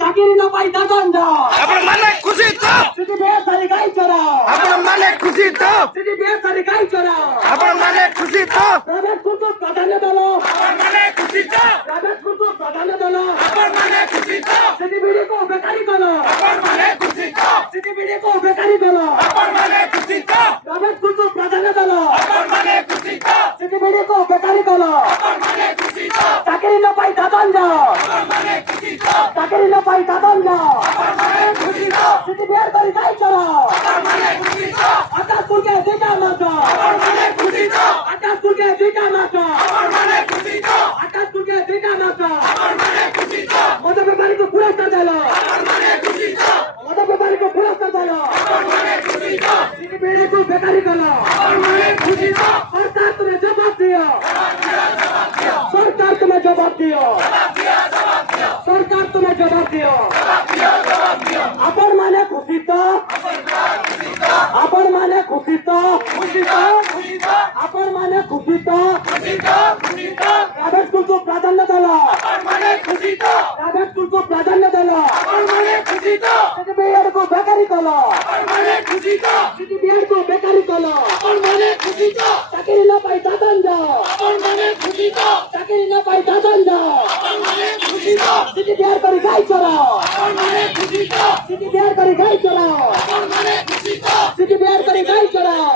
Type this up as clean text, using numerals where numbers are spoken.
চাকরি না পাই দাদন যাও আপনার মানে খুশি তো সিটি বিয়ে সারি গাই চড়াও আপনার মানে খুশি তো সিটি বিয়ে সারি গাই চড়াও আপনার মানে খুশি তো প্রাইভেট স্কুলকে প্রাধান্য দিল আপনার মানে খুশি তো প্রাইভেট স্কুলকে প্রাধান্য দিল আপনার মানে খুশি তো সিটি বিডি को बेकारी करो আপনার মানে খুশি তো सिटी बीडी को बेकारी करो আপনার মানে খুশি তো प्राइवेट स्कूल को प्राधान्य दो আপনার মানে खुशी तो सिटी बीडी को बेकारी करो আপনার মানে খুশি তো चाकरी न पाई दादन जाओ আপনার মানে খুশি তো चाकरी न पाई दादन जाओ আপনার মানে খুশি তো सिटी बिहार करी गाई चढ़ाओ আপনার মানে খুশি তো आटा स्कूल के दुईटा माता আপনার মানে খুশি তো आटा स्कूल के दुईटा माता আপনার মানে খুশি তো आटा स्कूल के दुईटा माता আপনার মানে খুশি তো मद व्यापारी को पुरस्कार दिलो আপনার মানে খুশি তো मद व्यापारी को पुरस्कार दिलो আপনার মানে খুশি তো सिटी बीडी को बेकारी करो আপনার মানে খুশি তো सरकार तुम्हें जवाब दियो सरकार तुम्हें जवाब दियो सरकार तुम्हें जवाब दियो अपन माने खुशी तो अपन माने खुशी तो अपन माने खुशी तो प्राइवेट स्कूल को प्राधान्य दिलो प्राइवेट स्कूल को प्राधान्य दिलो सिटी बिहार को बेकारी करो सिटी बिहार को बेकारी करो चाकरी न पाई दादन जाओ चाकरी न पाई दादन जाओ सिटी बिहार करी गाई चढ़ाओ सिटी बिहार करी गाई चढ़ाओ सिटी बिहार करी गाई चढ़ाओ